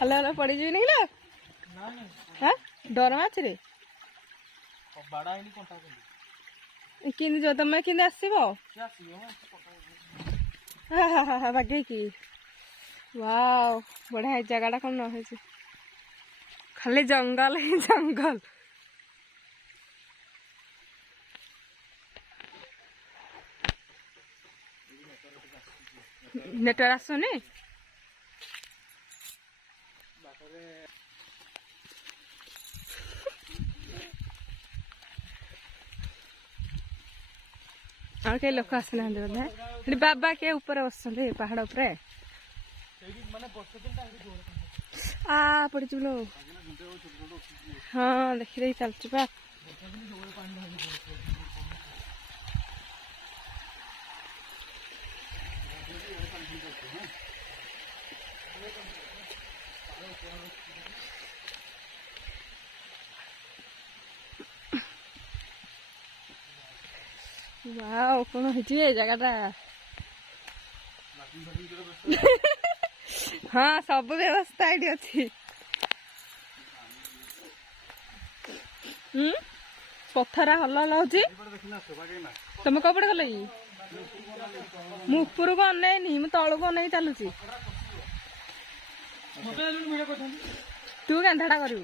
हल्ला हल्ला पड़ जी नहीं ला हाँ डर माछ रे किंदी जो तमे किंदी आसीबो हा बागे की वाओ बढ़िया है जगह कौन है खाली जंगल ही जंगल नेटवर्क आसुनी और कई लोक आसना बोधे बाबा के ऊपर बस पहाड़ उपर आ पड़ लो हाँ देखी रही चलची पा वाओ कौन है जगह हाँ सब व्यवस्था ये अच्छी पथरा हल्ला हल्ला होची तुम कपड़े गल मुपर को अनैनी मु तल को अनैक चलुची तू केन्टा करू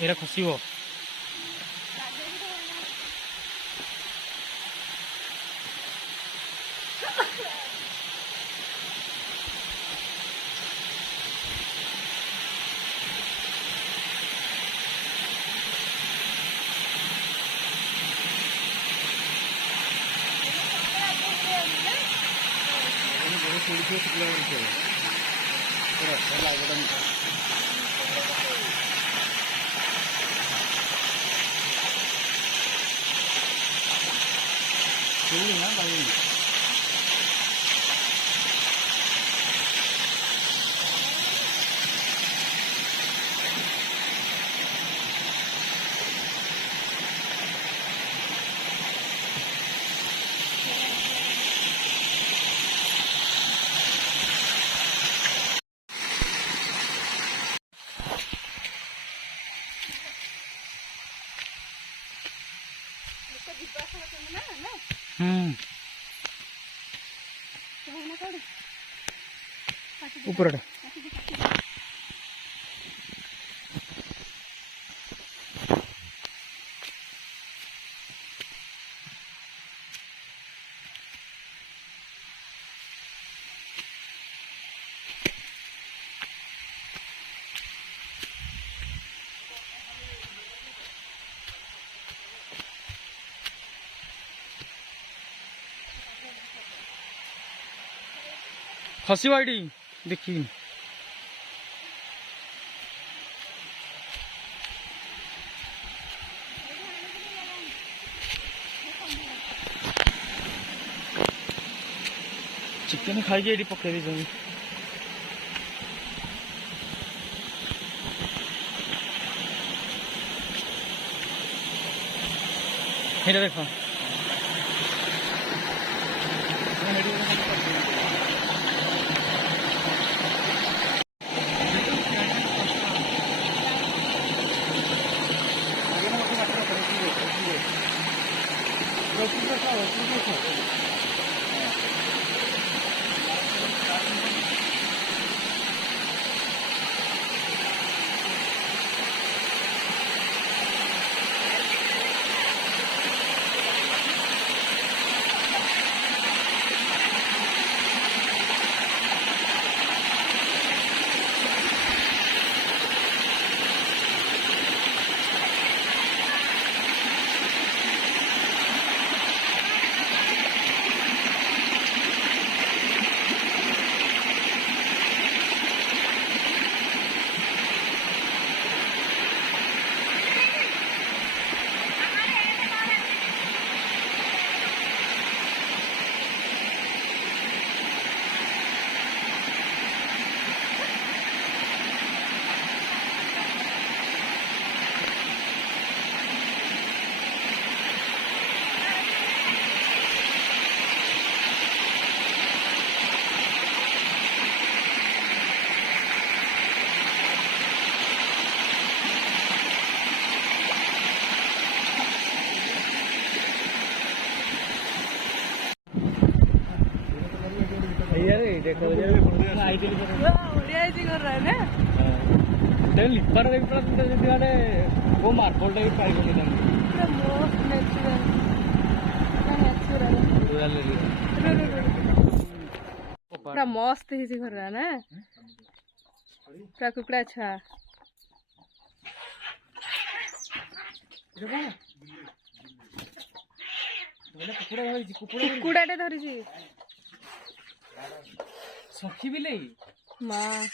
एरा खसिबो ऊपर खसी बाड़ी देखी चिकेन खाई ये पकड़ दी देखो यारे देखो आइडियल बढ़िया है जी घर रहा है ना लिपर देख पड़ा तुम जब आड़े वो मार्बल टाइप पाई गली तंग पूरा मोस्ट नेचुरल पूरा मस्त ही घर रहा ना पूरा कुकड़ा अच्छा कुकुड़ाटे धरी सखी भी ले माँ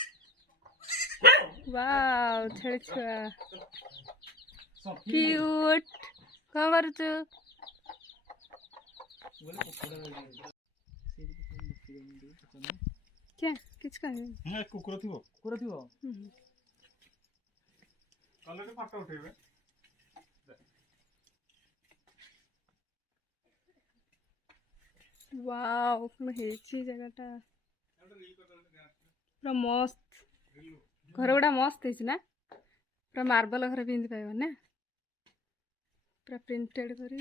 वाव छेड़ छुआ क्यूट कहाँ मारू तू क्या किसका है कुकुर थी पूरा थी वो कलर फोटो उठेबे वाव कौन ହେଇଛି ଜାଗାଟା ପୁରା ମସ୍ତ ଘର ଗୁଡ଼ା ମସ୍ତ ହେଇଛି ନା ପୁରା ମାର୍ବଲ ଘର ବି ଏମିତି ପାଇବ ନା ପୁରା ପ୍ରିଣ୍ଟେଡ୍ କରି